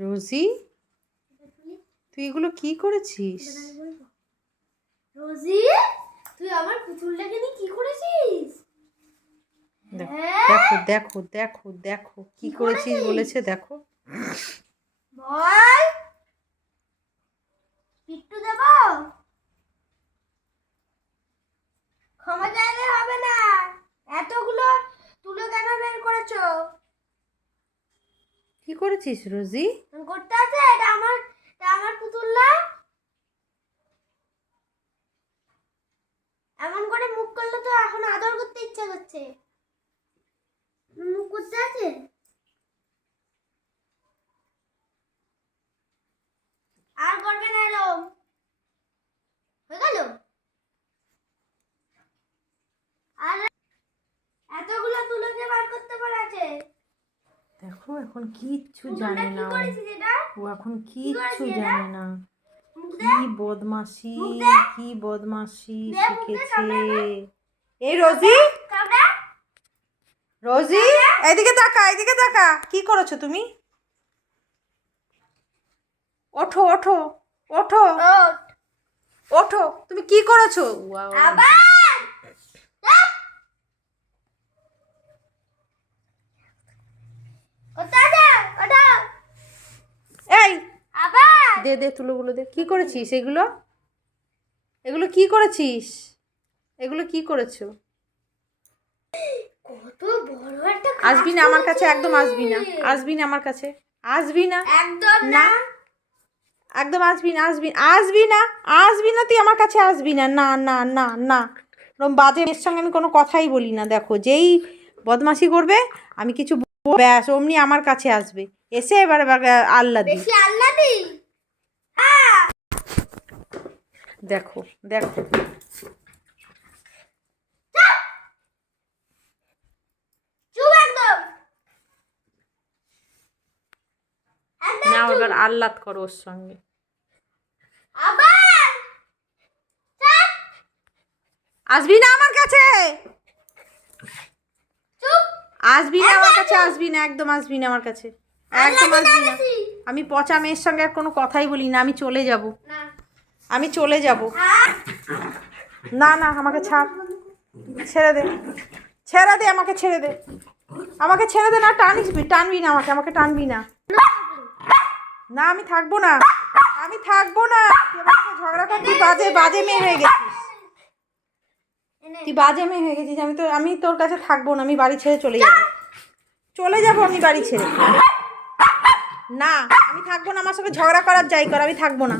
রোজি, তুই এগুলো কি করেছিস? রোজি, তুই আমার পুতুলটাকে নিয়ে কি করেছিস? দেখো দেখো দেখো দেখো কি করেছিস বলেছে, দেখো। বল, পিট্টু দেব? ক্ষমা চাইলে হবে না। এতগুলো তুলো কেন বের করেছো? কি করেছিস রোজি? করতে আছে, এটা আমার পুতুল না। এমন করে মুখ করলে তো এখন আদর করতে ইচ্ছা করছে। মুখ করতে আছে? আর করবে না এরকম। হয়ে গেল? আর এতগুলো তুলোকে বার করতে পারছে। দেখো এখন কিচ্ছু জানে না ও এখন কিচ্ছু করেছিস এটা? জানে না। কি বদমাশি, কি বদমাশি শিখেছে। এই রোজি, রোজি এদিকে তাকা, এদিকে তাকা। কি করেছো তুমি? ওঠো ওঠো ওঠো ওঠো, তুমি কি করেছো? আবার এই আবার দে দে তুলোগুলো দে। কি করেছিস এগুলো? এগুলো কি করেছিস? এগুলো কি করেছো? কত বড় একটা আসবি না আমার কাছে, একদম আসবি না, আসবি না আমার কাছে, আসবি না, একদম না একদম আসবি না, আসবি আসবি না, আসবি না, তুই আমার কাছে আসবি না, না না না না। এরকম বাজে মেয়ের সঙ্গে আমি কোনো কথাই বলি না। দেখো যেই বদমাশি করবে আমি কিছু ব্যাস অমনি আমার কাছে আসবে, এসে এবার আল্লাহ দি। বেশি আল্লাদি। দেখো দেখো চুপ একদম। না, এবার আল্লাদ করো ওর সঙ্গে। আবার আসবি না আমার কাছে, চুপ। আসবি না আমার কাছে, আসবি না, একদম আসবি না আমার কাছে, একদম আসবি না। আমি পচা মেয়ের সঙ্গে আর কোনো কথাই বলি না, আমি চলে যাব, আমি চলে যাব। না না আমাকে ছাড়, ছেড়ে দে, ছেড়ে দে, আমাকে ছেড়ে দে, আমাকে ছেড়ে দে। না টানিস, টানবি না আমাকে, আমাকে টানবি না। না আমি থাকবো না, আমি থাকবো না। তুই আমার সাথে ঝগড়া করছিস, বাজে বাজে মেয়ে হয়ে গেছিস, তুই বাজে মেয়ে হয়ে গেছিস। আমি তোর কাছে থাকবো না, আমি বাড়ি ছেড়ে চলে যাবো, চলে যাবো আমি বাড়ি ছেড়ে। না আমি থাকবো না, আমার সঙ্গে ঝগড়া করার যাই কর, আমি থাকবো না।